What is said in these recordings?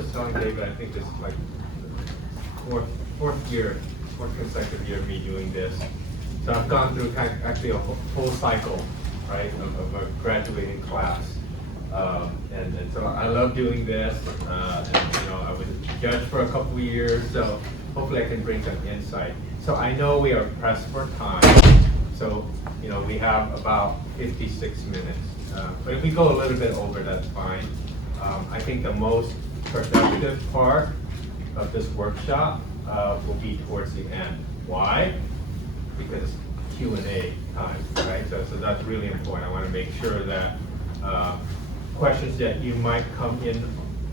just telling David, I think this is like fourth consecutive year of me doing this. So I've gone through actually a whole cycle, right, of a graduating class. And so I love doing this, and I was judged for a couple of years, so hopefully I can bring some insight. So I know we are pressed for time, so we have about 56 minutes. But if we go a little bit over, that's fine. I think the most productive part of this workshop will be towards the end. Why? Because Q&A time, right? So that's really important. I want to make sure that questions that you might come in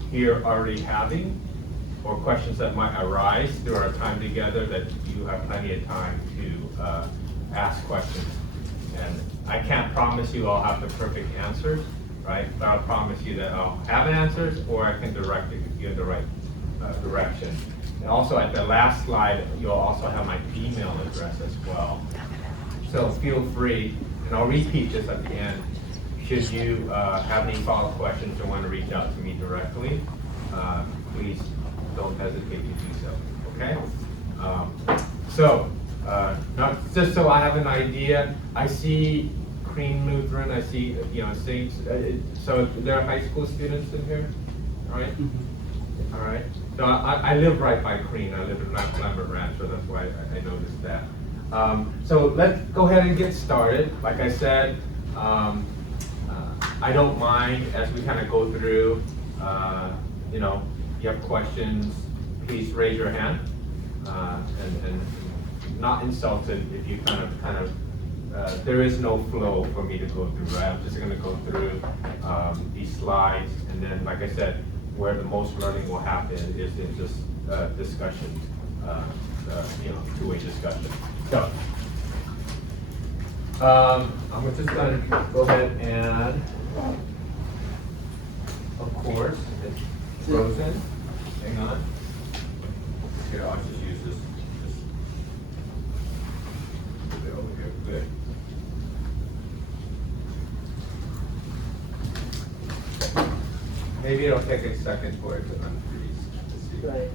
here already having, or questions that might arise through our time together, that you have plenty of time to ask questions. And I can't promise you I'll have the perfect answers, right? But I'll promise you that I'll have answers, or I can direct you in the right direction. And also at the last slide, you'll also have my email address as well. So feel free, and I'll repeat this at the end. Should you have any follow-up questions or want to reach out to me directly, please don't hesitate to do so, okay? Now, just so I have an idea, I see Crean Lutheran, I see, Saints, so there are high school students in here, all right? Mm-hmm. All right. So I live right by Crean. I live in Lambert Ranch, so that's why I noticed that. So let's go ahead and get started. Like I said, I don't mind as we kind of go through, you have questions, please raise your hand. And not insulted if you kind of, there is no flow for me to go through, right? I'm just gonna go through these slides, and then, like I said, where the most learning will happen is in just discussion, two-way discussion. So, I'm just gonna go ahead and, of course, it's frozen. Hang on. Here, I'll just use this. Put it over here. Good. Maybe it'll take a second for it to unfreeze. Right.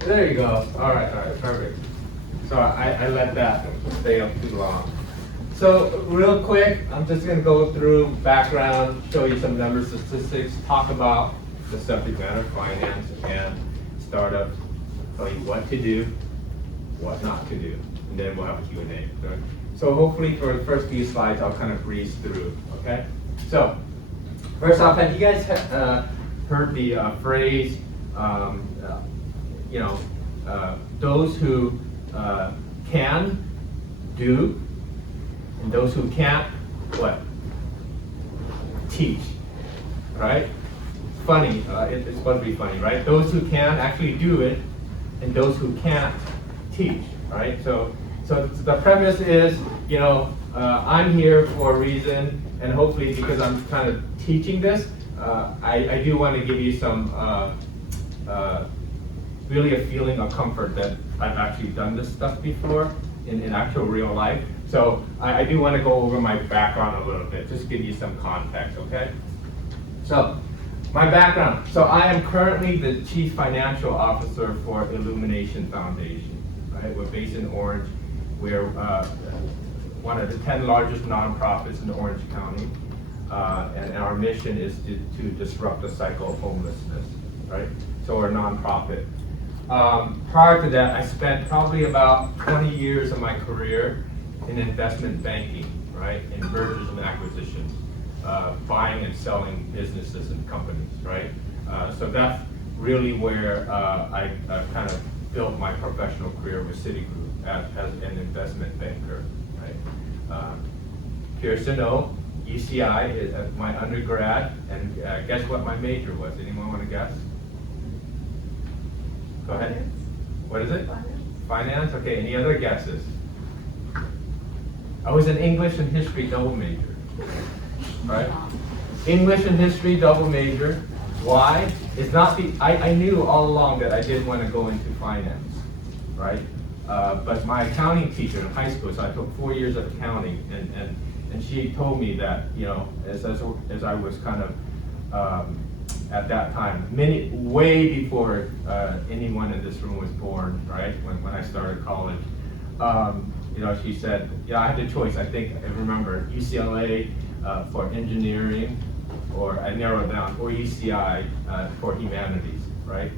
There you go. All right, perfect. So I let that stay up too long. So real quick, I'm just going to go through background, show you some numbers, statistics, talk about the subject matter, finance and startup, tell you what to do, what not to do, and then we'll have a Q&A. Okay? So hopefully for the first few slides, I'll kind of breeze through, okay? So first off, have you guys heard the phrase, those who can do, and those who can't, what? Teach, right? Funny, it's supposed to be funny, right? Those who can actually do it, and those who can't teach, right? So the premise is, I'm here for a reason, and hopefully because I'm kind of teaching this, I do want to give you some, really a feeling of comfort that I've actually done this stuff before in actual real life. So I do want to go over my background a little bit, just give you some context, okay? So my background. So I am currently the Chief Financial Officer for Illumination Foundation, right? We're based in Orange. We're one of the 10 largest nonprofits in Orange County. And our mission is to disrupt the cycle of homelessness, right? So we're a nonprofit. Prior to that, I spent probably about 20 years of my career in investment banking, right? In mergers and acquisitions, buying and selling businesses and companies, right? So that's really where I kind of built my professional career with Citigroup as an investment banker, right? Curious to know, UCI is my undergrad, and guess what my major was? Anyone want to guess? Go ahead. Finance. What is it? Finance? Okay, any other guesses? I was an English and history double major, right? English and history double major. Why? It's not I knew all along that I didn't want to go into finance, right? But my accounting teacher in high school, so I took 4 years of accounting, and she told me that, as I was kind of at that time, way before anyone in this room was born, right? When I started college, she said, I had the choice. I remember UCLA for engineering, or I narrowed down, or UCI for humanities, right?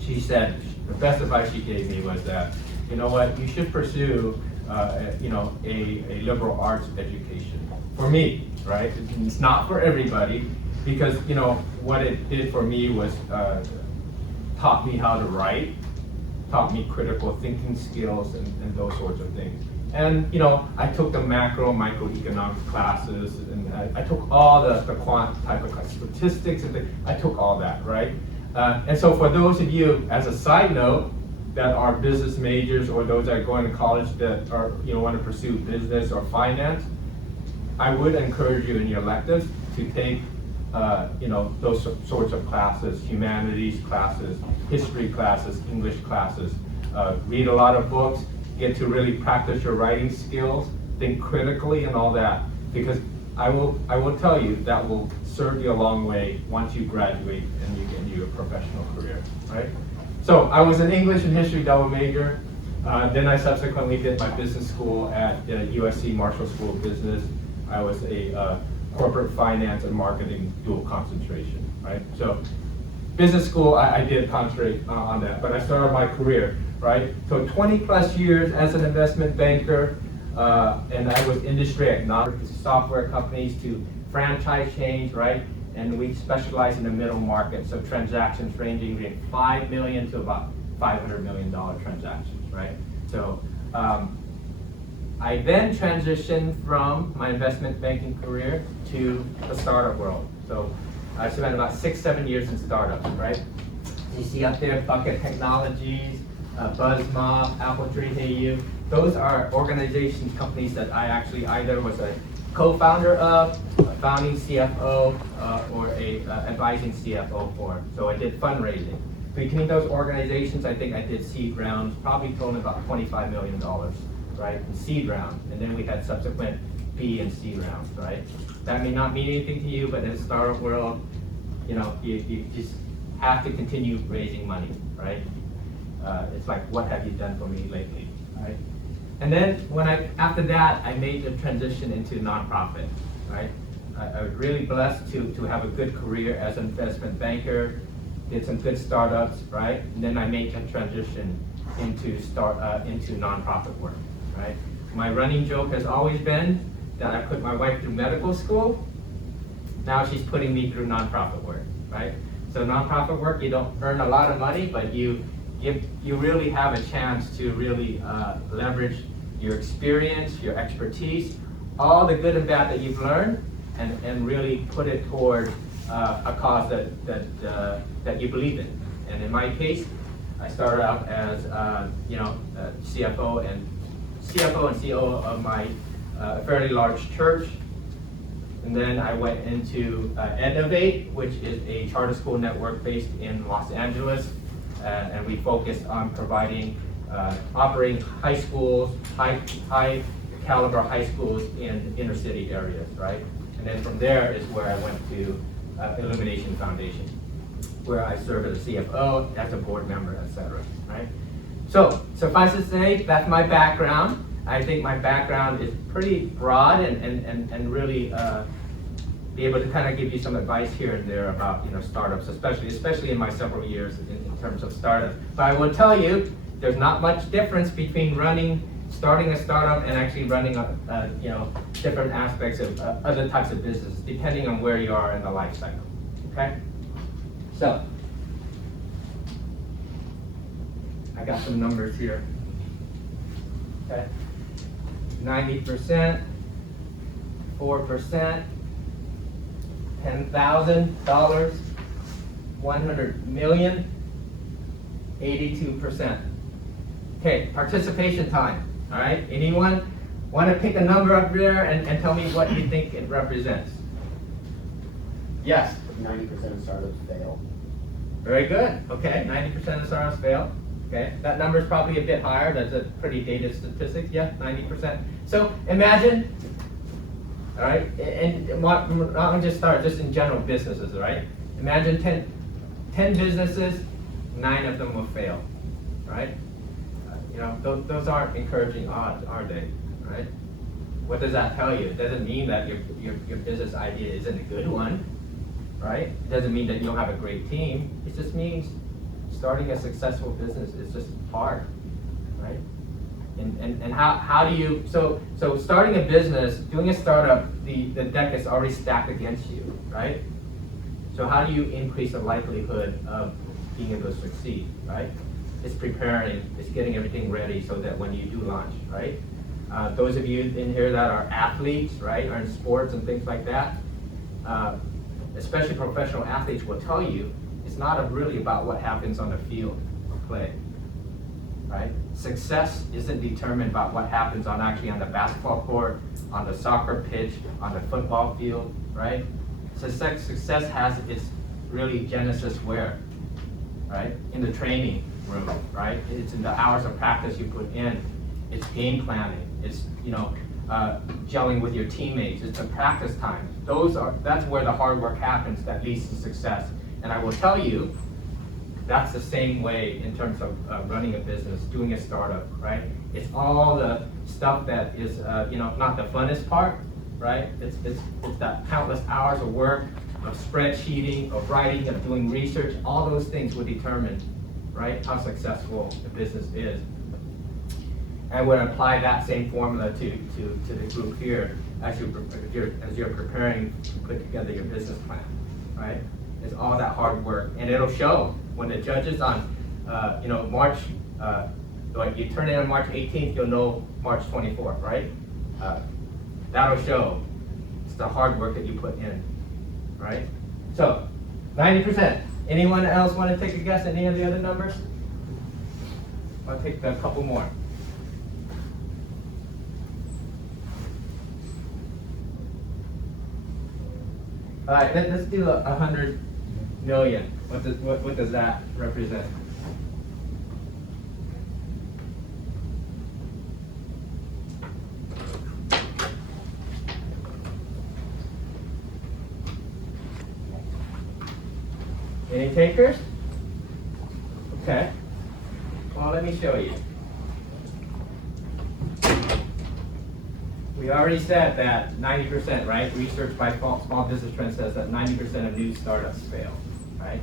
She said the best advice she gave me was that, you know what, you should pursue a liberal arts education. For me, right? It's not for everybody, because what it did for me was taught me how to write, taught me critical thinking skills and those sorts of things. And I took the microeconomics classes, and I took all the quant type of statistics and things. I took all that, right? And so for those of you, as a side note, that are business majors, or those that are going to college that are want to pursue business or finance, I would encourage you in your electives to take those sorts of classes, humanities classes, history classes, English classes. Read a lot of books, get to really practice your writing skills, think critically and all that, because I will tell you that will serve you a long way once you graduate and you get into your professional career, right? So I was an English and history double major. Then I subsequently did my business school at USC Marshall School of Business. I was a corporate finance and marketing dual concentration, right? So business school, I did concentrate on that, but I started my career, right? So 20 plus years as an investment banker, and I was industry agnostic, software companies to franchise chains, right? And we specialize in the middle market, so transactions ranging between $5 million to about $500 million transactions, right? So I then transitioned from my investment banking career to the startup world. So I spent about 6-7 years in startups, right? You see up there, Bucket Technologies, BuzzMob, AppleTree, HeyU. Those are organizations, companies that I actually either was a co-founder of, a founding CFO, or a advising CFO for. So I did fundraising. Between those organizations, I think I did seed rounds, probably totaling about $25 million, right, in seed rounds. And then we had subsequent B and C rounds, right? That may not mean anything to you, but in the startup world, you just have to continue raising money, right? It's like, what have you done for me lately, right? And then after that, I made the transition into nonprofit, right? I was really blessed to have a good career as an investment banker, did some good startups, right? And then I made the transition into nonprofit work, right? My running joke has always been that I put my wife through medical school. Now she's putting me through nonprofit work, right? So nonprofit work, you don't earn a lot of money, but you really have a chance to really leverage your experience, your expertise, all the good and bad that you've learned, and really put it toward a cause that you believe in. And in my case, I started out as CFO and COO of my fairly large church. And then I went into Innovate, which is a charter school network based in Los Angeles. And we focused on operating high schools, high caliber high schools in inner city areas, right? And then from there is where I went to Illumination Foundation, where I served as a CFO, as a board member, etc. Right? So suffice to say, that's my background. I think my background is pretty broad and really be able to kind of give you some advice here and there about startups, especially in my several years in terms of startups. But I will tell you, there's not much difference between starting a startup and actually running different aspects of other types of business, depending on where you are in the life cycle. Okay? So I got some numbers here. Okay. 90%, 4%, $10,000, 100 million, 82%. Okay, participation time. All right, anyone want to pick a number up there and tell me what you think it represents? Yes? 90% of startups fail. Very good. Okay, 90% of startups fail. Okay, that number is probably a bit higher. That's a pretty dated statistic. Yeah, 90%. So imagine, all right, and I'll just start just in general businesses, all right? Imagine 10 businesses, 9 of them will fail, right? Those aren't encouraging odds, are they, right? What does that tell you? It doesn't mean that your business idea isn't a good one, right? It doesn't mean that you don't have a great team. It just means starting a successful business is just hard, right? And how do you, so starting a business, doing a startup, the deck is already stacked against you, right? So how do you increase the likelihood of being able to succeed, right? It's preparing, it's getting everything ready so that when you do launch, right? Those of you in here that are athletes, right, are in sports and things like that, especially professional athletes will tell you, it's not really about what happens on the field of play, right? Success isn't determined by what happens actually on the basketball court, on the soccer pitch, on the football field, right? Success has its really genesis where, right? In the training room, right? It's in the hours of practice you put in. It's game planning. It's gelling with your teammates. It's the practice time. That's where the hard work happens that leads to success. And I will tell you, that's the same way in terms of running a business, doing a startup, right? It's all the stuff that is, not the funnest part, right? It's that countless hours of work, of spreadsheeting, of writing, of doing research. All those things will determine, right, how successful the business is. I would apply that same formula to the group here as you're preparing to put together your business plan, right? It's all that hard work, and it'll show when the judges on, March, like you turn in on March 18th, you'll know March 24th, right? That'll show it's the hard work that you put in, right? So, 90%. Anyone else want to take a guess at any of the other numbers? I'll take a couple more. All right, let's do 100 million. What does that represent? Any takers? Okay. Well, let me show you. We already said that 90%, right? Research by Small Business Trends says that 90% of new startups fail, right?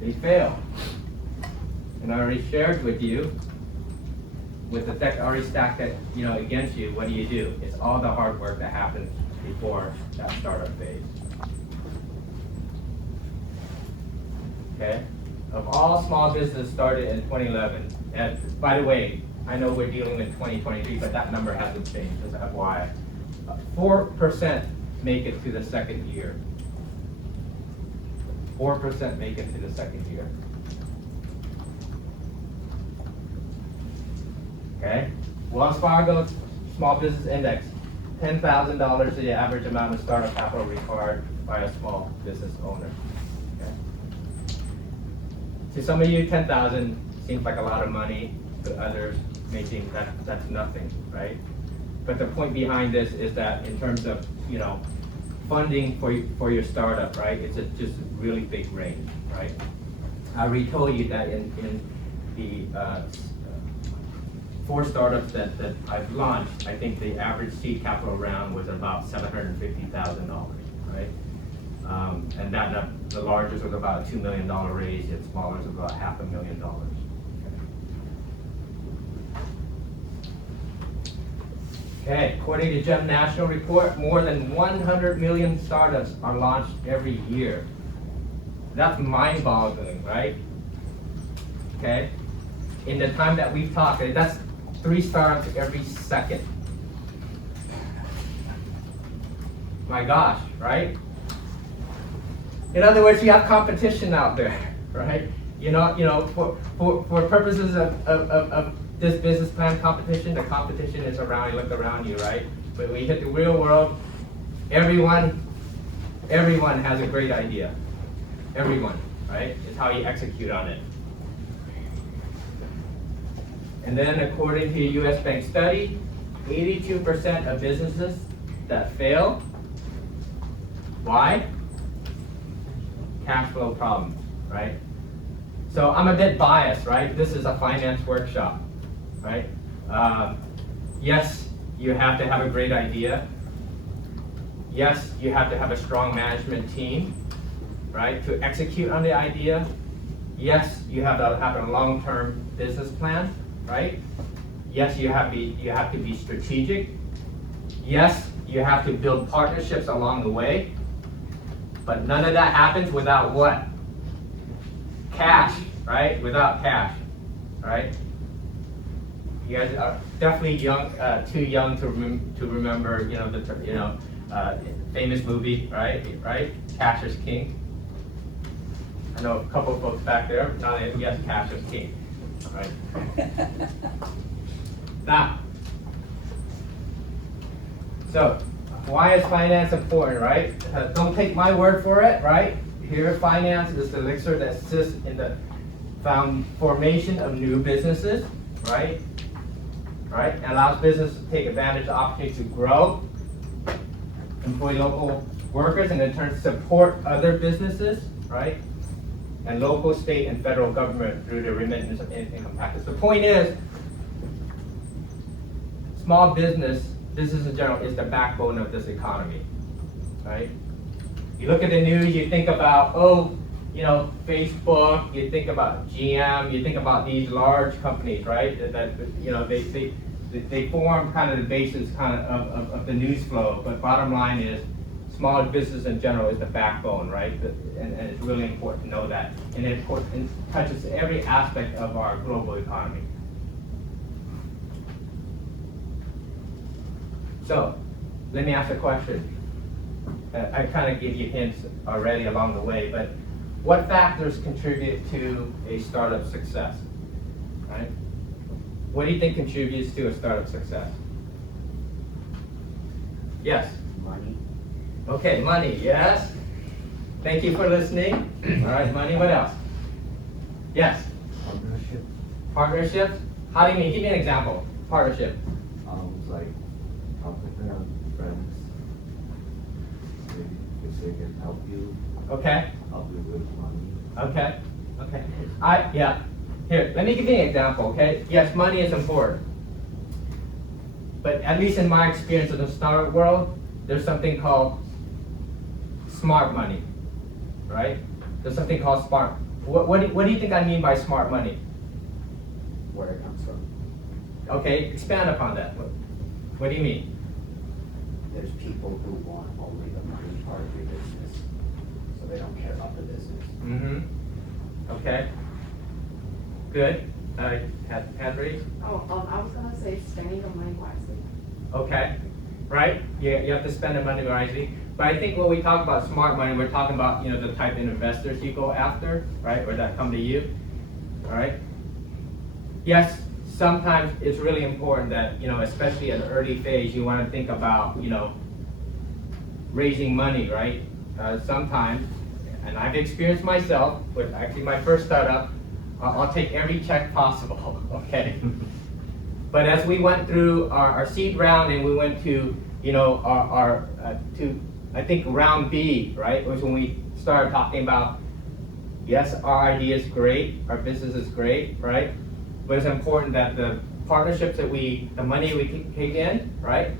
They fail. And I already shared with you, with the deck already stacked against you, what do? It's all the hard work that happens before that startup phase. Okay? Of all small business started in 2011, and by the way, I know we're dealing with 2023, but that number hasn't changed, as FYI. 4% make it to the second year. 4% make it to the second year. Okay? Wells Fargo Small Business Index, $10,000 is the average amount of startup capital required by a small business owner. Okay? To some of you, 10,000 seems like a lot of money. To others, may think that's nothing, right? But the point behind this is that in terms of funding for your startup, right? It's just really big range, right? I already told you that in the 4 startups that I've launched, I think the average seed capital round was about $750,000, right? And that the largest was about a $2 million raise, the smaller was about $500,000. Okay, according to GEM National Report, more than 100 million startups are launched every year. That's mind-boggling, right? Okay, in the time that we've talked, that's 3 startups every second. My gosh, right? In other words, you have competition out there, right? For purposes of this business plan competition, the competition is around, you look around you, right? But when you hit the real world, everyone has a great idea. Everyone, right? It's how you execute on it. And then according to a US Bank study, 82% of businesses that fail, why? cash flow problems, right? So I'm a bit biased, right? This is a finance workshop, right? Yes, you have to have a great idea. Yes, you have to have a strong management team, right, to execute on the idea. Yes, you have to have a long-term business plan, right? Yes, you have to be strategic. Yes, you have to build partnerships along the way. But none of that happens without what? Cash, right? Without cash, right? You guys are definitely young, too young to remember, the famous movie, right? Cash is king. I know a couple of folks back there. Yes, cash is king, right? Now, so why is finance important, right? Don't take my word for it, right? Here, finance is the elixir that assists in the formation of new businesses, right? Right? And allows businesses to take advantage of opportunities to grow, employ local workers, and in turn support other businesses, right? And local, state, and federal government through the remittance of income taxes. The point is, small business in general, is the backbone of this economy, right? You look at the news, you think about, Facebook, you think about GM, you think about these large companies, right? They form kind of the basis of the news flow, but bottom line is, small business in general is the backbone, right? And it's really important to know that. And it touches every aspect of our global economy. So, let me ask a question. I kind of gave you hints already along the way, but what factors contribute to a startup success, right? What do you think contributes to a startup success? Yes? Money. Okay, money, yes? Thank you for listening. All right, money, what else? Yes? Partnership. Partnerships? How do you mean? Give me an example. Partnership. Like talking to friends. Maybe if they can help you Okay? with money. Okay? Yeah. Here, let me give you an example, okay? Yes, money is important. But at least in my experience in the startup world, there's something called smart money, right? There's something called smart. What do you think I mean by smart money? Where it comes from. Okay, expand upon that. What do you mean? There's people who want only the money part of your business, so they don't care about the business. Mm-hmm. Okay. Good. Henry? I was gonna say spending the money wisely. Okay. Right? You have to spend the money wisely. But I think when we talk about smart money, we're talking about the type of investors you go after, right? Or that come to you. All right? Yes, sometimes it's really important that, especially at an early phase, you want to think about, raising money, right? Sometimes, and I've experienced myself with actually my first startup, I'll take every check possible, okay? But as we went through our seed round and we went to, I think round B, right, was when we started talking about, yes, our idea is great, our business is great, right? But it's important that the partnerships the money we take in, right,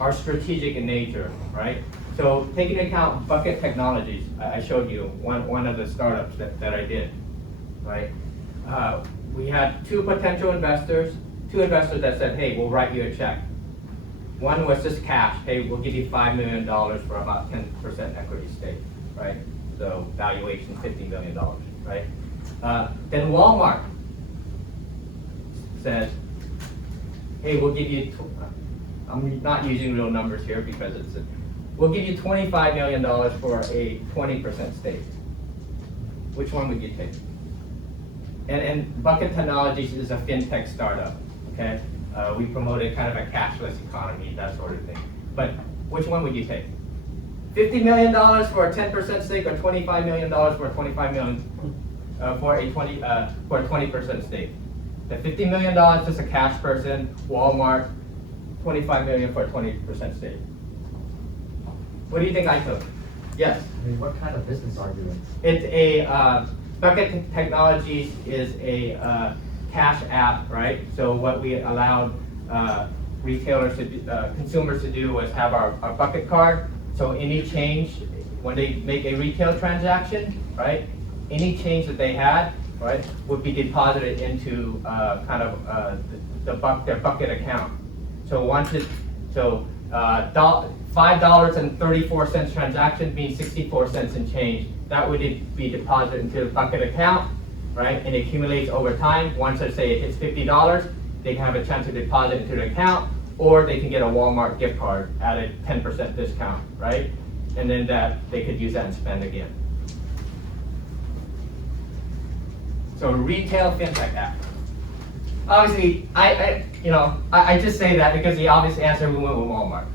are strategic in nature, right? So taking into account Bucket Technologies, I showed you one of the startups that I did, right? We had two investors that said, hey, we'll write you a check. One was just cash, hey, we'll give you $5 million for about 10% equity stake, right? So valuation $50 million, right? Then Walmart says, hey, we'll give you, I'm not using real numbers here because we'll give you $25 million for a 20% stake. Which one would you take? And Bucket Technologies is a fintech startup, okay? We promoted kind of a cashless economy, that sort of thing. But which one would you take? $50 million for a 10% stake, or $25 million for a 25 million for a 20% stake? The $50 million just a cash person, Walmart, $25 million for a 20% stake. What do you think I took? Yes. I mean, what kind of business are you in? It's a, Bucket Technologies is a cash app, right? So what we allowed retailers to, consumers to do was have our bucket card. So any change, when they make a retail transaction, right? Any change that they had, right, would be deposited into their bucket account. So $5.34 transaction means 64 cents in change. That would be deposited into the bucket account, right? And it accumulates over time. Once, let's say, it hits $50, they can have a chance to deposit into the account, or they can get a Walmart gift card at a 10% discount, right? And then they could use that and spend again. So retail fintech app. Obviously, I just say that because the obvious answer, we went with Walmart.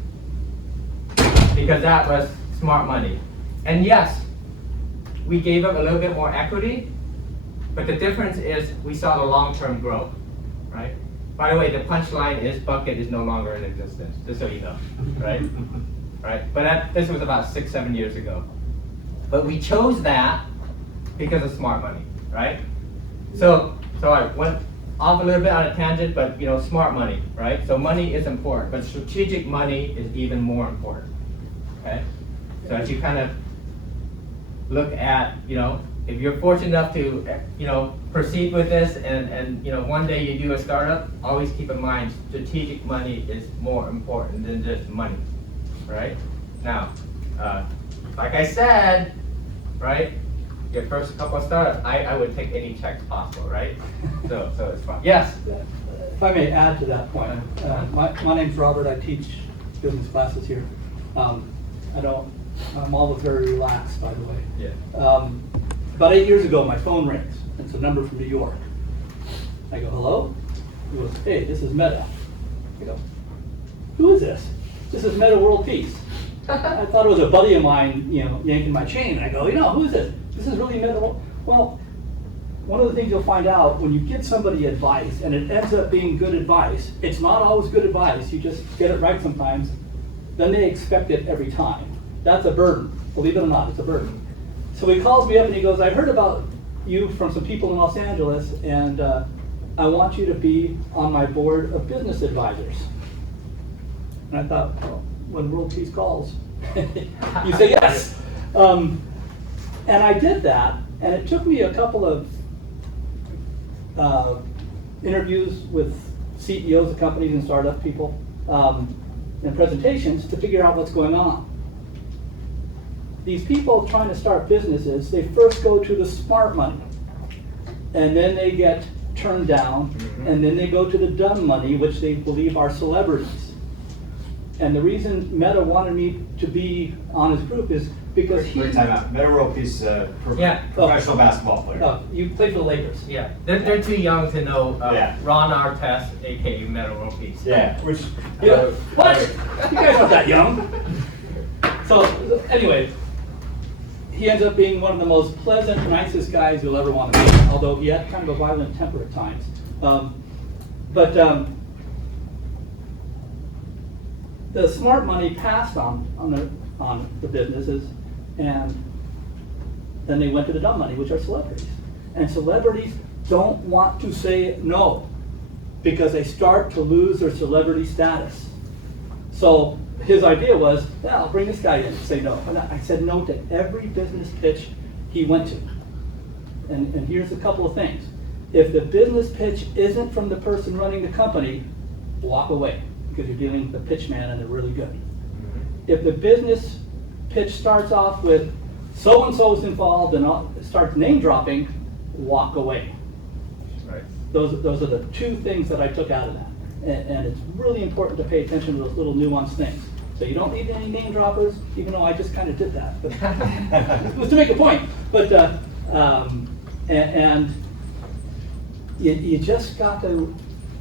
Because that was smart money. And yes, we gave up a little bit more equity, but the difference is we saw the long-term growth, right? By the way, the punchline is Bucket is no longer in existence, just so you know, right? Right? But this was about 6-7 years ago. But we chose that because of smart money, right? So I went off a little bit on a tangent, but smart money, right? So money is important, but strategic money is even more important, okay? So as you kind of look at, if you're fortunate enough to, proceed with this and one day you do a startup, always keep in mind strategic money is more important than just money, right? Now, like I said, right? Your first couple of startups, I would take any checks possible, right? So it's fun. Yes? If I may add to that point, my name's Robert. I teach business classes here. I'm always very relaxed, by the way. Yeah. About 8 years ago, my phone rings. It's a number from New York. I go, hello? He goes, hey, this is Meta. I go, who is this? This is Meta World Peace. I thought it was a buddy of mine, yanking my chain. I go, who is this? This is really Meta. Well, one of the things you'll find out when you give somebody advice and it ends up being good advice, it's not always good advice. You just get it right sometimes. Then they expect it every time. That's a burden. Believe it or not, it's a burden. So he calls me up and he goes, I heard about you from some people in Los Angeles, and I want you to be on my board of business advisors. And I thought, well, when World Peace calls, you say yes. And I did that, and it took me a couple of interviews with CEOs of companies and startup people and presentations to figure out what's going on. These people trying to start businesses, they first go to the smart money, and then they get turned down, and then they go to the dumb money, which they believe are celebrities. And the reason Meta wanted me to be on his group is because Quick time out. Meta World Peace, professional basketball player. You play for the Lakers. Yeah, they're too young to know Yeah. Ron Artest, aka Meta World Peace. Yeah, which What? You guys aren't that young. So anyway, he ends up being one of the most pleasant, nicest guys you'll ever want to meet, although he had kind of a violent temper at times. The smart money passed on the businesses, and then they went to the dumb money, which are celebrities. And celebrities don't want to say no because they start to lose their celebrity status. So his idea was, yeah, I'll bring this guy in to say no. And I said no to every business pitch he went to. And here's a couple of things. If the business pitch isn't from the person running the company, walk away, because you're dealing with the pitch man and they're really good. If the business pitch starts off with so-and-so's involved and starts name dropping, walk away. Right. Those are the two things that I took out of that. And it's really important to pay attention to those little nuanced things. So you don't need any name droppers, even though I just kind of did that. But it was to make a point. But you just got to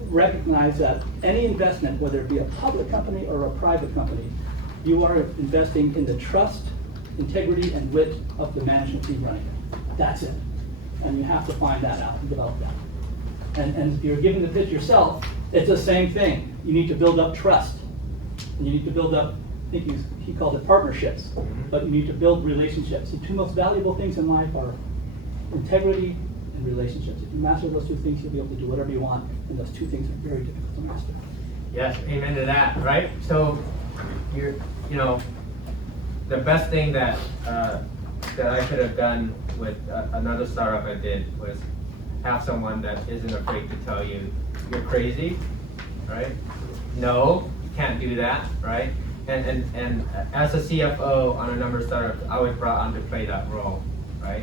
recognize that any investment, whether it be a public company or a private company, you are investing in the trust, integrity, and wit of the management team running it. That's it. And you have to find that out and develop that. And if you're giving the pitch yourself, it's the same thing. You need to build up trust. And you need to build up I think he called it partnerships, but you need to build relationships. The two most valuable things in life are integrity and relationships. If you master those two things, you'll be able to do whatever you want, and those two things are very difficult to master. Yes, amen to that, right? So, the best thing that I could have done with another startup I did was have someone that isn't afraid to tell you, you're crazy, right? No, you can't do that, right? And as a CFO on a number of startups, I was brought on to play that role, right?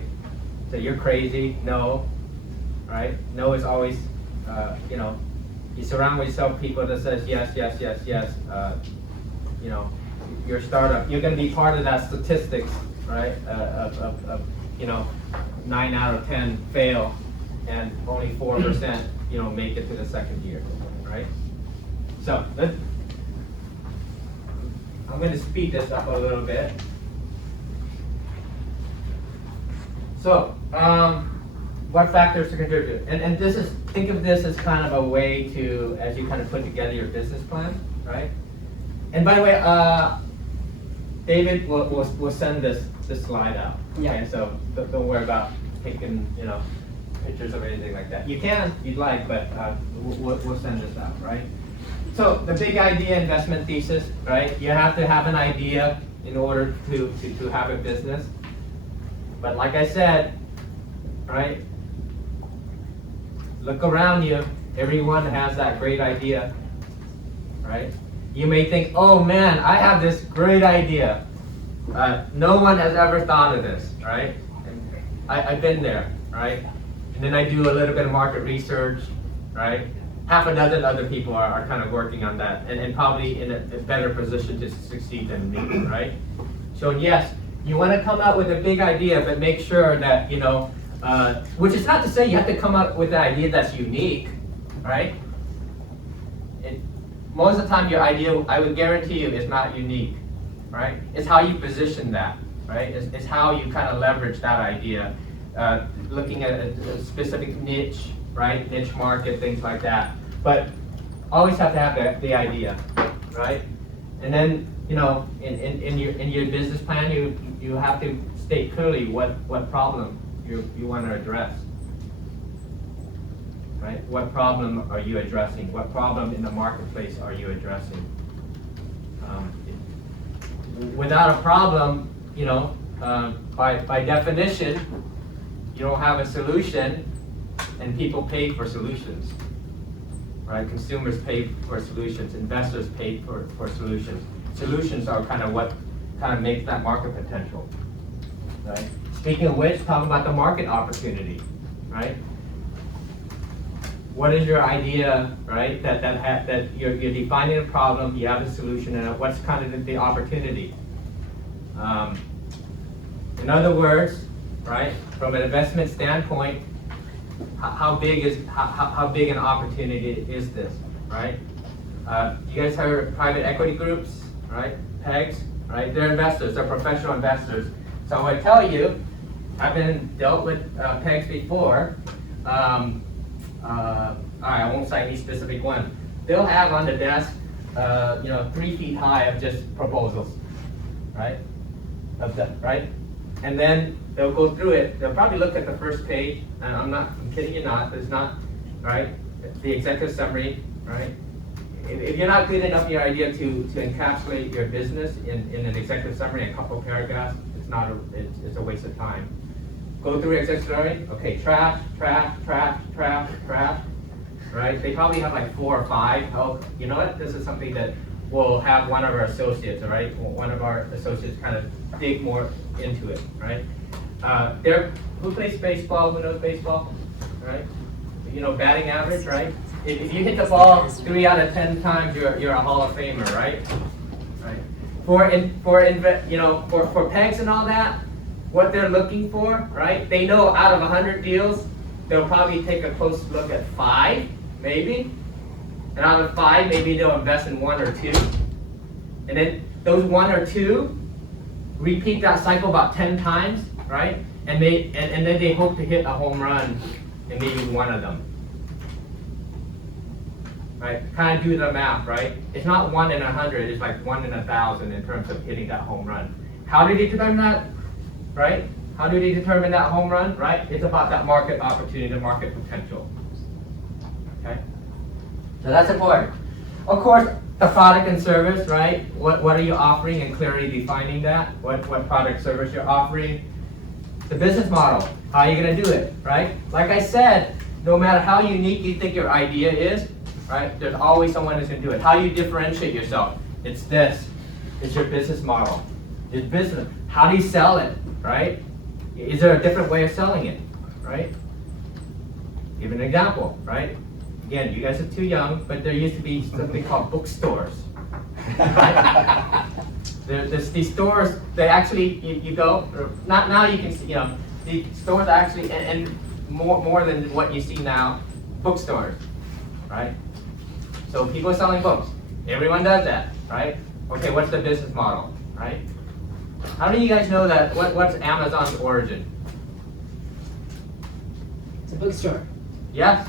So you're crazy, no, right? No is always, you surround yourself with people that says yes, yes, yes, yes. Your startup, you're going to be part of that statistics, right? Of 9 out of 10 fail, and only 4%, make it to the second year, right? So I'm going to speed this up a little bit. So, what factors to contribute? And think of this as kind of a way to, as you kind of put together your business plan, right? And by the way, David will send this slide out. Yeah. Okay, so don't worry about taking, pictures of anything like that. You can, if you'd like, but we'll send this out, right? So the big idea investment thesis, right? You have to have an idea in order to have a business. But like I said, right? Look around you. Everyone has that great idea, right? You may think, oh man, I have this great idea. No one has ever thought of this, right? And I've been there, right? And then I do a little bit of market research, right? Half a dozen other people are kind of working on that and probably in a better position to succeed than me, right? So yes, you want to come out with a big idea, but make sure that, which is not to say you have to come up with an idea that's unique, right? Most of the time your idea, I would guarantee you, is not unique, right? It's how you position that, right? It's how you kind of leverage that idea. Looking at a specific niche, right? Niche market, things like that. But always have to have the idea, right? And then, in your business plan, you have to state clearly what problem you want to address. Right? What problem are you addressing? What problem in the marketplace are you addressing? Without a problem, by definition, you don't have a solution, and people pay for solutions. Right? Consumers pay for solutions. Investors pay for solutions. Solutions are kind of what kind of makes that market potential. Right? Speaking of which, talk about the market opportunity. Right? What is your idea, right? That you're defining a problem, you have a solution, and what's kind of the opportunity? In other words, right? From an investment standpoint, how big an opportunity is this, right? You guys heard of private equity groups, right? PEGs, right? They're investors, they're professional investors. So I tell you, I've been dealt with PEGs before. I won't cite any specific one. They'll have on the desk, 3 feet high of just proposals, right? Right? And then they'll go through it. They'll probably look at the first page, and I'm kidding you not. It's not, right? The executive summary, right? If you're not good enough in your idea to encapsulate your business in an executive summary, a couple paragraphs, it's a waste of time. Go through executive summary. Okay, trash, right? They probably have like 4 or 5. Oh, you know what? This is something that we'll have one of our associates, all right? One of our associates kind of dig more into it, right? Who plays baseball? Who knows baseball? Right? Batting average, right? If you hit the ball 3 out of 10 times, you're a Hall of Famer, right? Right. For pegs and all that, what they're looking for, right? They know out of 100 deals, they'll probably take a close look at 5, maybe. And out of 5, maybe they'll invest in 1 or 2. And then those 1 or 2 repeat that cycle about 10 times, right? And then they hope to hit a home run in maybe one of them. right? Kind of do the math, right? It's not 1 in 100, it's like 1 in 1,000 in terms of hitting that home run. How did he determine that, right? How did he determine that home run, right? It's about that market opportunity, the market potential, okay? So that's important. Of course, the product and service, right? What are you offering and clearly defining that? What product service you're offering? The business model, how are you gonna do it, right? Like I said, no matter how unique you think your idea is, right? There's always someone who's gonna do it. How do you differentiate yourself? It's this, it's your business model. It's business, how do you sell it, right? Is there a different way of selling it, right? Give an example, right? Again, you guys are too young, but there used to be something called bookstores. Right? There's these stores, they actually, you go, not now you can see, the stores actually, and more than what you see now, bookstores, right? So people are selling books. Everyone does that, right? Okay, what's the business model, right? How do you guys know that, what's Amazon's origin? It's a bookstore. Yes?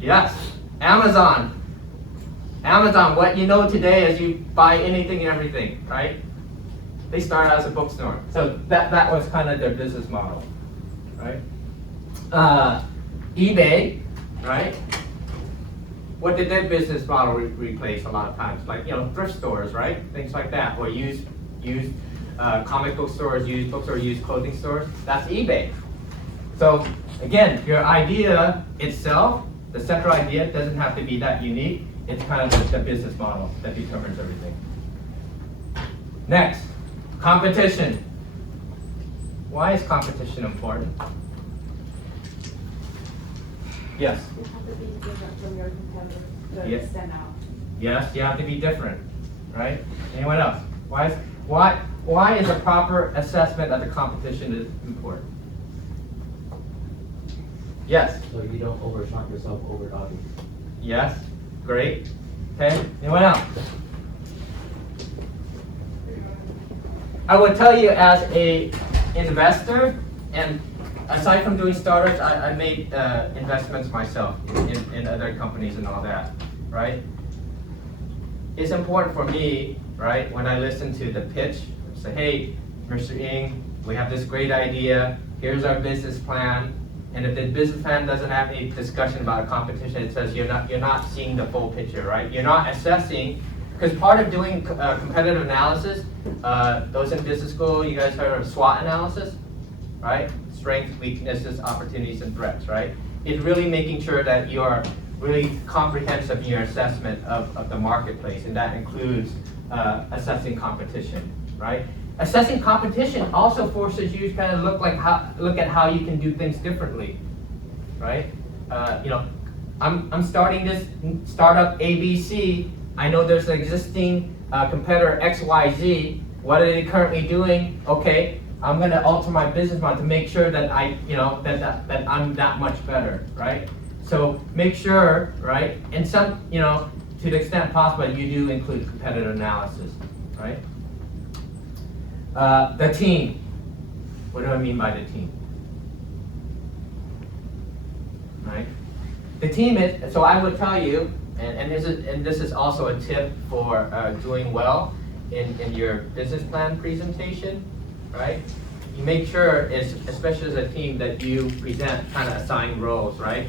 Yes, Amazon. Amazon, what you know today is you buy anything and everything, right? They started as a bookstore. So that was kind of their business model, right? eBay, right? What did their business model replace a lot of times? Like, thrift stores, right? Things like that, or used comic book stores, used bookstores, used clothing stores. That's eBay. So again, your idea itself, the central idea doesn't have to be that unique. It's kind of the business model that determines everything. Next, competition. Why is competition important? Yes. You have to be different from your competitors to Yes. stand out. Yes, you have to be different, right? Anyone else? Why is a proper assessment of the competition is important? Yes. So you don't overshot yourself over doggy. Yes. Great. Okay. Anyone else? I would tell you as a investor, and aside from doing startups, I made investments myself in other companies and all that, right? It's important for me, right, when I listen to the pitch, say, hey, Mr. Ng, we have this great idea, here's our business plan, and if the business plan doesn't have any discussion about a competition, it says you're not seeing the full picture, right? You're not assessing, because part of doing competitive analysis, those in business school, you guys heard of SWOT analysis, right? Strengths, weaknesses, opportunities, and threats, right? It's really making sure that you're really comprehensive in your assessment of the marketplace, and that includes assessing competition, right? Assessing competition also forces you to kind of look at how you can do things differently, right? I'm starting this startup ABC. I know there's an existing competitor XYZ. What are they currently doing? Okay, I'm going to alter my business model to make sure that that I'm that much better, right? So make sure, right? And some, to the extent possible, you do include competitive analysis, right? The team. What do I mean by the team? Right? The team is, so I would tell you, and this is also a tip for doing well in your business plan presentation, right? You make sure, especially as a team, that you present kind of assigned roles, right?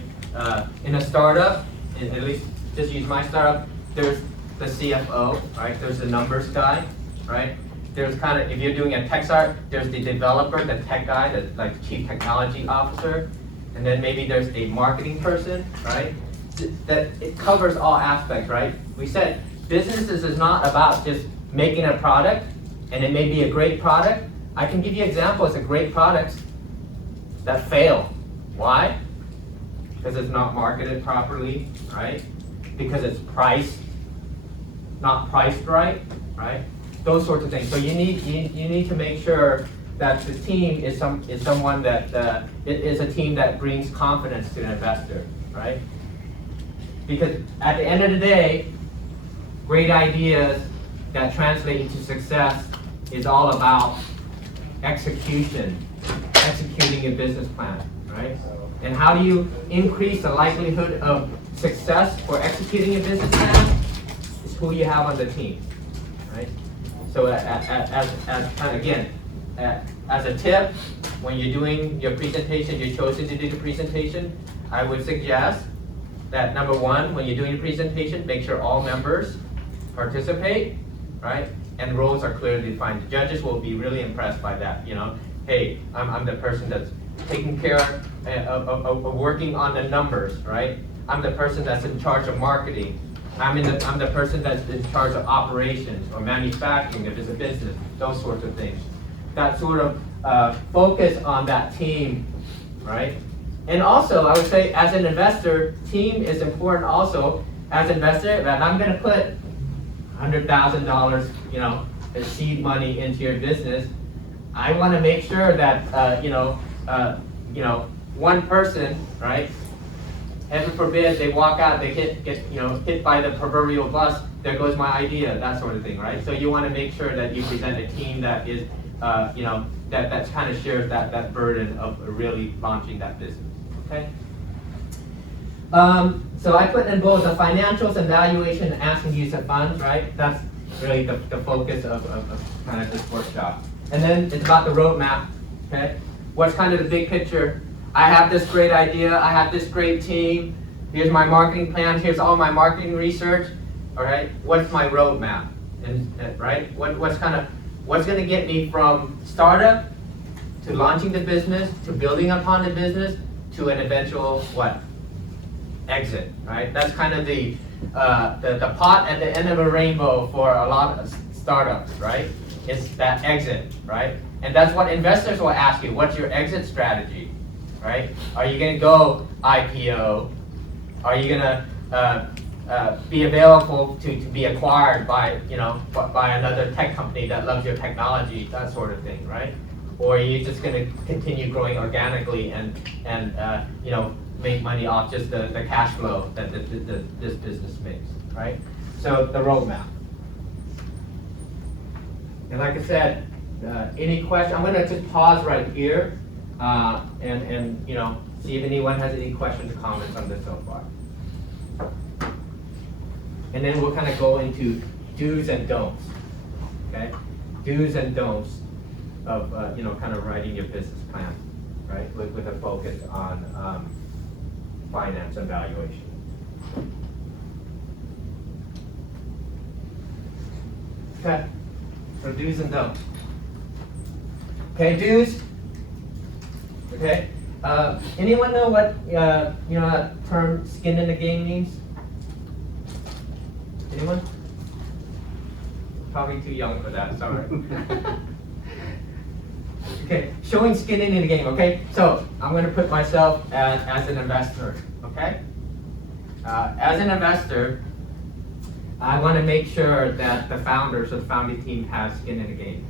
In a startup, and at least just use my startup, there's the CFO, right? There's the numbers guy, right? There's kind of, if you're doing a tech start, there's the developer, the tech guy, the like chief technology officer, and then maybe there's a marketing person, right? That it covers all aspects, right? We said businesses is not about just making a product, and it may be a great product. I can give you examples of great products that fail. Why? Because it's not marketed properly, right? Because it's not priced right, right? Those sorts of things. So you need to make sure that the team is someone that is a team that brings confidence to the investor, right? Because at the end of the day, great ideas that translate into success is all about executing a business plan, right? And how do you increase the likelihood of success for executing a business plan is who you have on the team, right? So as a tip, when you're doing your presentation, you're chosen to do the presentation, I would suggest that number one, when you're doing your presentation, make sure all members participate, right? And roles are clearly defined. The judges will be really impressed by that, you know. Hey, I'm the person that's taking care of working on the numbers, right? I'm the person that's in charge of marketing. I'm the person that's in charge of operations or manufacturing if it's a business, those sorts of things. That sort of focus on that team, right? And also, I would say as an investor, team is important also. As an investor, if I'm gonna put $100,000, you know, as seed money into your business, I wanna make sure that, one person, right? Heaven forbid they walk out, they get hit by the proverbial bus, there goes my idea, that sort of thing, right? So you wanna make sure that you present a team that is, that kind of shares that burden of really launching that business, okay? So I put in both the financials and valuation and asking use of funds, right? That's really the focus of kind of this workshop. And then it's about the roadmap, okay? What's kind of the big picture? I have this great idea, I have this great team, here's my marketing plan, here's all my marketing research, all right? What's my roadmap, right? What's gonna get me from startup to launching the business, to building upon the business, to an eventual, what? Exit, right? That's kind of the pot at the end of a rainbow for a lot of startups, right? It's that exit, right? And that's what investors will ask you, what's your exit strategy, right? Are you gonna go IPO? Are you gonna be available to be acquired by, by another tech company that loves your technology, that sort of thing, right? Or are you just gonna continue growing organically and make money off just the cash flow that this business makes, right? So the roadmap. And like I said, any question, I'm gonna just pause right here and see if anyone has any questions or comments on this so far. And then we'll kind of go into do's and don'ts, okay? Do's and don'ts of, kind of writing your business plan, right? With a focus on finance and valuation. Okay, so do's and don'ts. Okay, do's. Okay, anyone know what that term "skin in the game" means? Anyone? Probably too young for that. Sorry. Okay, showing skin in the game. Okay, so I'm going to put myself as an investor. Okay, as an investor, I want to make sure that the founders or the founding team have skin in the game.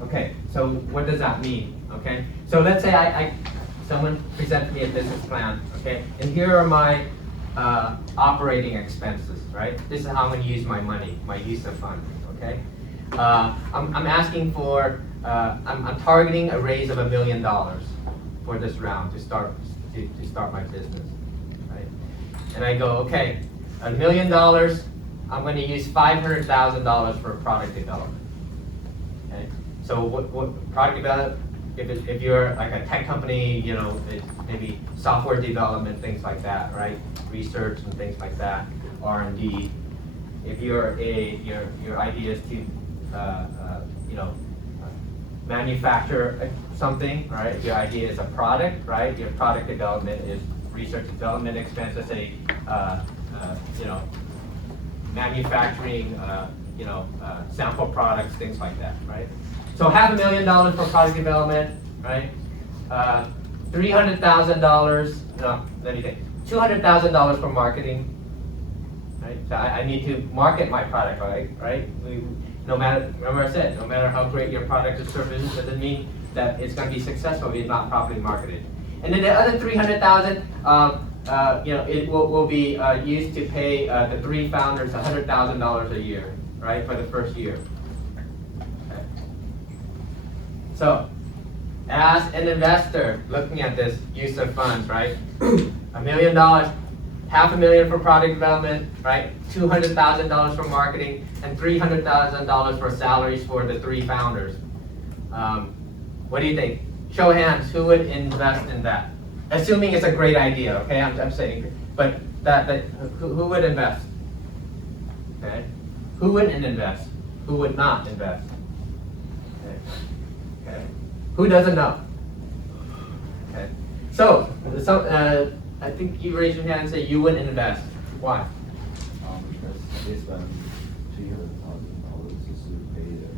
Okay, so what does that mean? Okay, so let's say someone presented me a business plan. Okay, and here are my operating expenses. Right, this is how I'm going to use my money, my use of funds. Okay, I'm asking for. I'm targeting a raise of $1 million for this round to start my business, right? And I go, okay, $1 million. I'm going to use $500,000 for product development. Okay, so what product development? If you're like a tech company, it's maybe software development, things like that, right? Research and things like that, R&D. If your idea is to manufacture something, right? Your idea is a product, right? Your product development is research and development expense. Let's say, manufacturing, sample products, things like that, right? So $500,000 for product development, right? $300,000. No, let me think. $200,000 for marketing, right? So I need to market my product, right? No matter, remember I said, no matter how great your product or service is, doesn't mean that it's going to be successful if it's not properly marketed. And then the other $300,000, it will be used to pay the 3 founders $100,000 a year, right, for the first year. Okay. So, as an investor, looking at this use of funds, right, $1 million, $500,000 for product development, right? $200,000 for marketing, and $300,000 for salaries for the 3 founders. What do you think? Show of hands, who would invest in that? Assuming it's a great idea, okay? I'm saying, but who would invest? Okay? Who wouldn't invest? Who would not invest? Okay. Who doesn't know? Okay. So I think you raise your hand and say you wouldn't invest. Why? Because they spend $300,000 just to pay their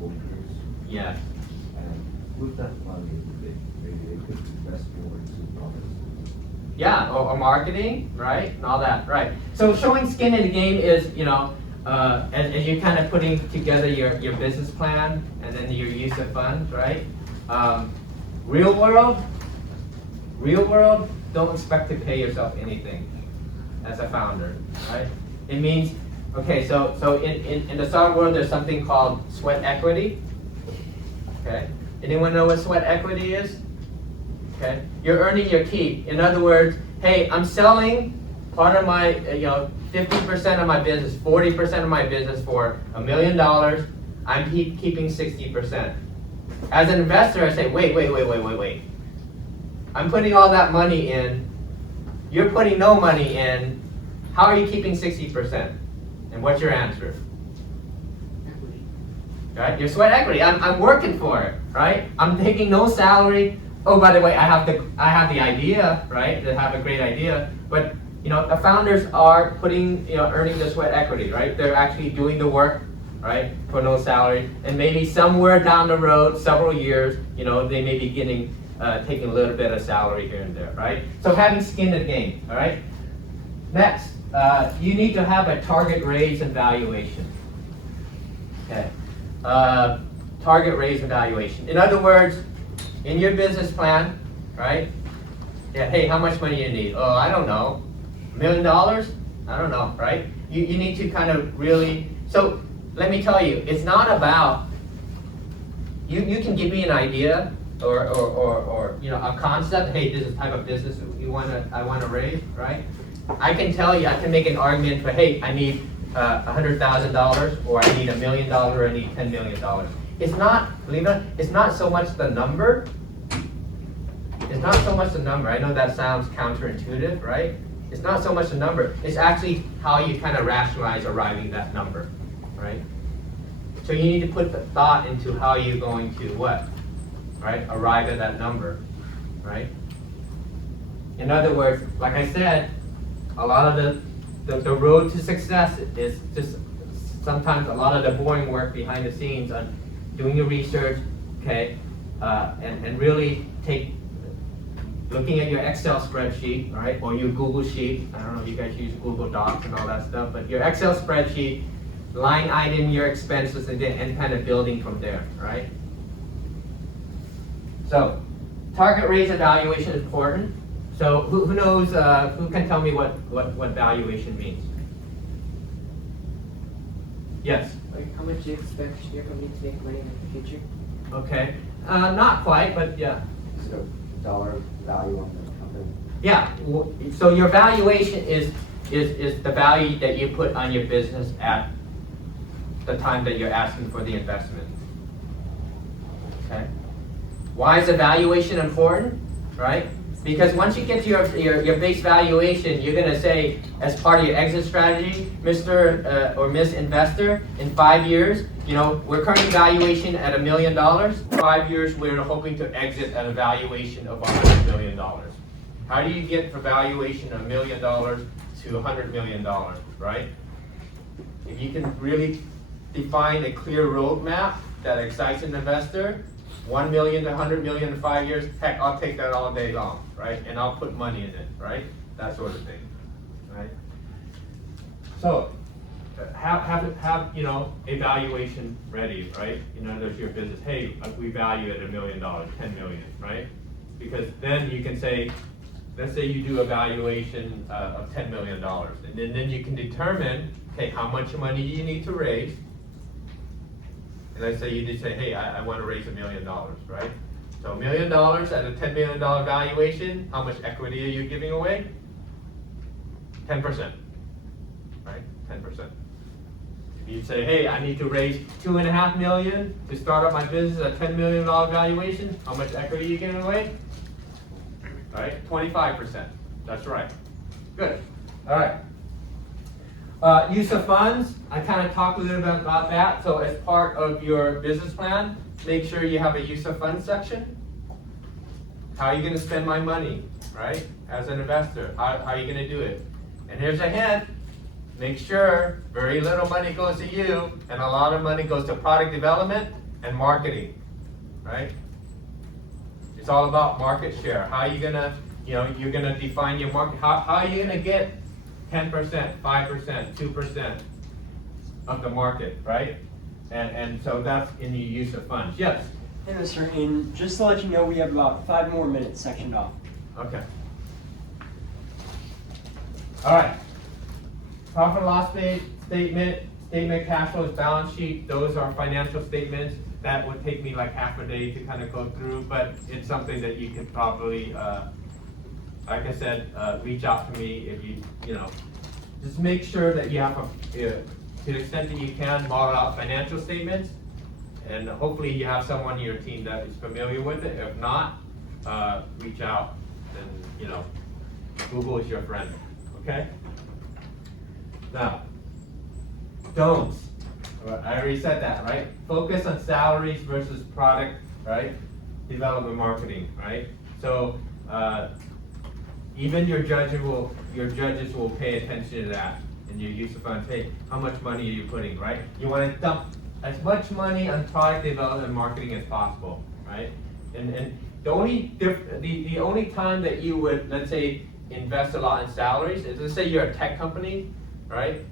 workers. Yes. And with that money, they could invest more into products. Yeah, or marketing, right, and all that, right. So showing skin in the game is, you know, as you're kind of putting together your business plan and then your use of funds, right? Real world, don't expect to pay yourself anything as a founder, right? It means, okay, so in the startup world, there's something called sweat equity. Okay, anyone know what sweat equity is? Okay, you're earning your keep. In other words, hey, I'm selling part of my, 50% of my business, 40% of my business for $1 million. I'm keeping 60%. As an investor, I say, wait. I'm putting all that money in. You're putting no money in. How are you keeping 60%? And what's your answer? Right? Your sweat equity. I'm working for it, right? I'm taking no salary. Oh, by the way, I have the idea, right? To have a great idea, but the founders are earning the sweat equity, right? They're actually doing the work, right, for no salary, and maybe somewhere down the road, several years, they may be taking a little bit of salary here and there, right? So having skin in the game, all right. Next, you need to have a target raise and valuation. Okay. Target raise and valuation. In other words, in your business plan, right? Yeah, hey, how much money you need? Oh, I don't know. $1 million? I don't know, right? You need to kind of really, so let me tell you, it's not about, you can give me an idea or a concept, hey, this is the type of business I want to raise, right? I can tell you, I can make an argument for, hey, I need $100,000, or I need $1 million, or I need $10 million. It's not, believe it or not, it's not so much the number. It's not so much the number. I know that sounds counterintuitive, right? It's not so much the number. It's actually how you kind of rationalize arriving at that number, right? So you need to put the thought into how you're going to what, right? Arrive at that number, right? In other words, like I said, a lot of the road to success is just sometimes a lot of the boring work behind the scenes on doing your research, okay, and really looking at your Excel spreadsheet, right, or your Google sheet. I don't know if you guys use Google Docs and all that stuff, but your Excel spreadsheet, line item your expenses, and kind of building from there, right? So, target raise evaluation is important. So, who knows? Who can tell me what valuation means? Yes. Like how much do you expect your company to make money in the future? Okay. Not quite, but yeah. Is it a dollar value on the company? Yeah. So your valuation is the value that you put on your business at the time that you're asking for the investment. Okay. Why is evaluation important? Right? Because once you get to your base valuation, you're going to say, as part of your exit strategy, Mr. Or Miss Investor, in 5 years, we're currently valuation at $1 million. 5 years, we're hoping to exit at a valuation of $100 million. How do you get from valuation of $1 million to $100 million, right? If you can really define a clear roadmap that excites an investor, 1 million to 100 million in 5 years, heck, I'll take that all day long, right? And I'll put money in it, right? That sort of thing, right? So, have a valuation ready, right? There's your business. Hey, we value it at $1 million, 10 million, right? Because then you can say, let's say you do a valuation of $10 million, and then you can determine, okay, how much money do you need to raise? And let's say you just say, hey, I want to raise $1 million, right? So $1 million at a $10 million valuation, how much equity are you giving away? 10%, right? 10%. If you say, hey, I need to raise $2.5 million to start up my business at $10 million valuation, how much equity are you giving away? All right, 25%. That's right. Good. All right. Use of funds, I kind of talked a little bit about that. So as part of your business plan, make sure you have a use of funds section. How are you going to spend my money, right? As an investor, how are you going to do it? And here's a hint. Make sure very little money goes to you and a lot of money goes to product development and marketing, right? It's all about market share. How are you going to, you're going to define your market. How are you going to get 10%, 5%, 2% of the market, right? And so that's in your use of funds. Yes? Hey, Mr. And just to let you know, we have about 5 more minutes sectioned off. Okay. All right. Profit and loss statement, cash flows, balance sheet, those are financial statements. That would take me like half a day to kind of go through, but it's something that you can probably, like I said, reach out to me if you just make sure that you have to the extent that you can, model out financial statements, and hopefully you have someone in your team that is familiar with it. If not, reach out, and Google is your friend, okay? Now, don'ts. I already said that, right? Focus on salaries versus product, right? Development marketing, right? So even your judges will pay attention to that in your use of funds. Hey, how much money are you putting, right? You want to dump as much money on product development and marketing as possible, right? And the only time that you would, let's say, invest a lot in salaries is, let's say you're a tech company, right?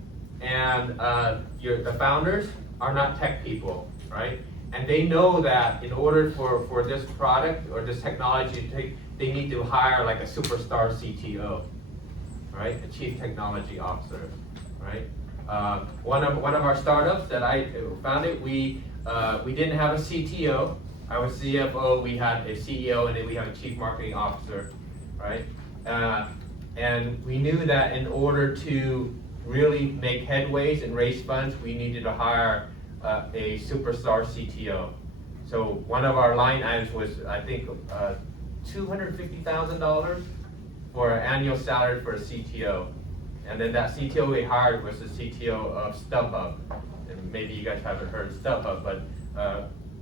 And the founders are not tech people, right? And they know that in order for this product or this technology to take, they need to hire like a superstar CTO, right? A chief technology officer, right? One of our startups that I founded, we didn't have a CTO. I was CFO. We had a CEO, and then we had a chief marketing officer, right? And we knew that in order to really make headways and raise funds, we needed to hire a superstar CTO. So one of our line items was, I think, $250,000 for an annual salary for a CTO. And then that CTO we hired was the CTO of StubHub. And maybe you guys haven't heard of StubHub, but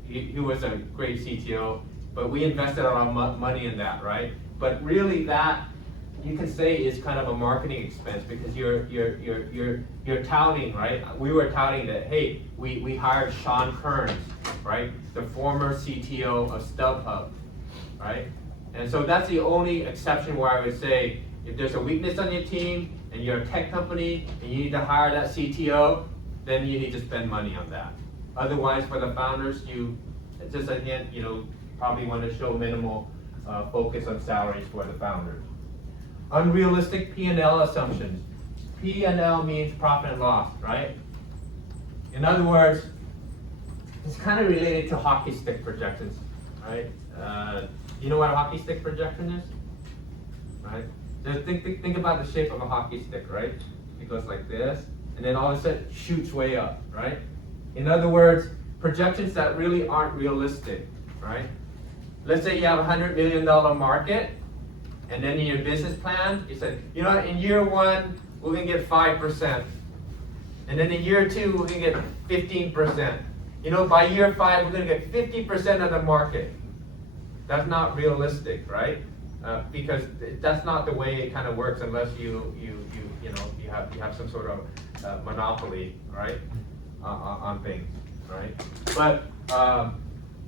he was a great CTO. But we invested a lot of money in that, right? But really that, you can say, is kind of a marketing expense, because you're touting, right? We were touting that, hey, we hired Sean Kearns, right? The former CTO of StubHub, right? And so that's the only exception where I would say, if there's a weakness on your team and you're a tech company and you need to hire that CTO, then you need to spend money on that. Otherwise, for the founders, just a hint, probably want to show minimal focus on salaries for the founders. Unrealistic P&L assumptions. P&L means profit and loss, right? In other words, it's kind of related to hockey stick projections, right? You know what a hockey stick projection is? Right? Just think about the shape of a hockey stick, right? It goes like this, and then all of a sudden shoots way up, right? In other words, projections that really aren't realistic, right? Let's say you have a $100 million market, and then in your business plan, you said, in year 1, we're gonna get 5%. And then in year 2, we're gonna get 15%. By year 5, we're gonna get 50% of the market. That's not realistic, right? Because that's not the way it kind of works unless you have some sort of monopoly, right, on things, right? But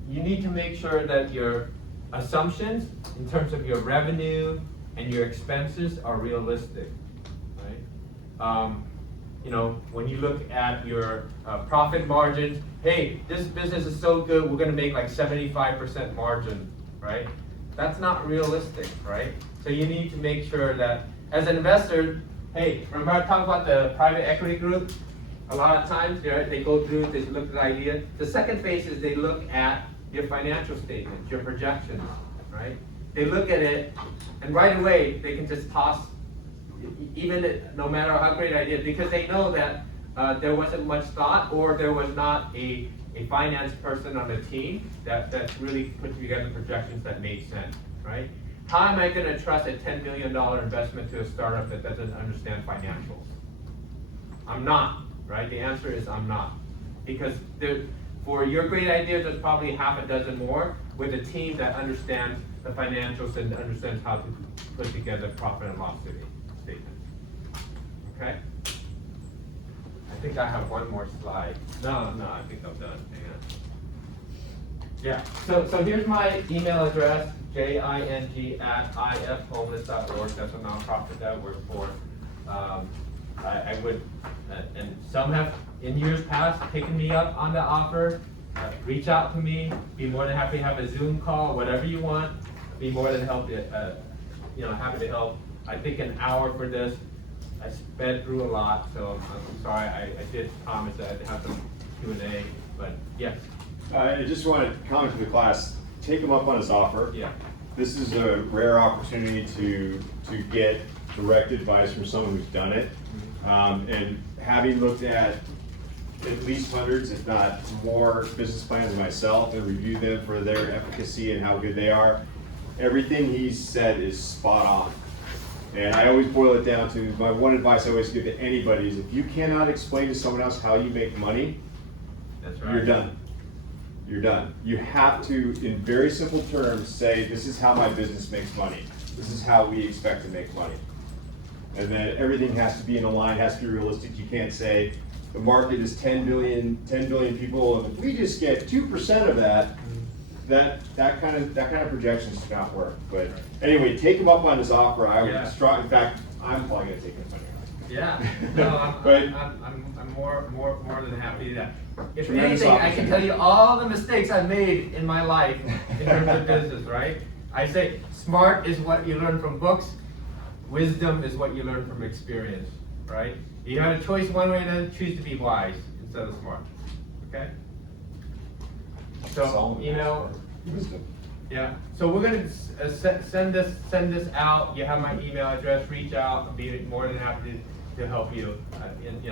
you need to make sure that your assumptions in terms of your revenue and your expenses are realistic, right? When you look at your profit margins, hey, this business is so good, we're going to make like 75% margin, right? That's not realistic, right? So you need to make sure that as an investor, hey, remember I talked about the private equity group? A lot of times they go through, they look at the idea. The second phase is they look at your financial statements, your projections, right? They look at it, and right away they can just toss no matter how great idea, because they know that there wasn't much thought, or there was not a finance person on the team that really put together projections that made sense, right? How am I gonna trust a $10 million investment to a startup that doesn't understand financials? I'm not, right? The answer is I'm not. Because for your great idea, there's probably half a dozen more with a team that understands the financials and understands how to put together profit and loss statement. Okay? I think I have one more slide. No, I think I'm done. Hang on. Yeah, so here's my email address, jing@ifhomeless.org. That's a nonprofit that I work for. I would, and some have in years past taken me up on the offer. Reach out to me. Be more than happy to have a Zoom call, whatever you want. Be more than happy to help. I think an hour for this. I sped through a lot, so I'm sorry. I did promise that I'd have some Q&A, but yes. I just want to comment to the class, take him up on his offer. Yeah. This is a rare opportunity to get direct advice from someone who's done it. And having looked at least hundreds, if not more, business plans myself and reviewed them for their efficacy and how good they are, everything he's said is spot on. And I always boil it down to, my one advice I always give to anybody is, if you cannot explain to someone else how you make money, That's right. you're done. You're done. You have to, in very simple terms, say, this is how my business makes money. This is how we expect to make money. And then everything has to be in a line, has to be realistic. You can't say, the market is 10 billion people, and if we just get 2% of that, that kind of projections do not work. But anyway, take him up on his offer. I would Yeah. strong, in fact, I'm probably gonna take him up on it. Yeah, no, But- I'm more than happy to do that. If Tremendous anything, I can opportunity. tell you all the mistakes I've made in my life in terms of business, right? I say smart is what you learn from books, wisdom is what you learn from experience, right? You have a choice one way, then choose to be wise instead of smart, okay? So, Wisdom. yeah, so we're gonna send this out. You have my email address. Reach out. I'll be more than happy to help you. And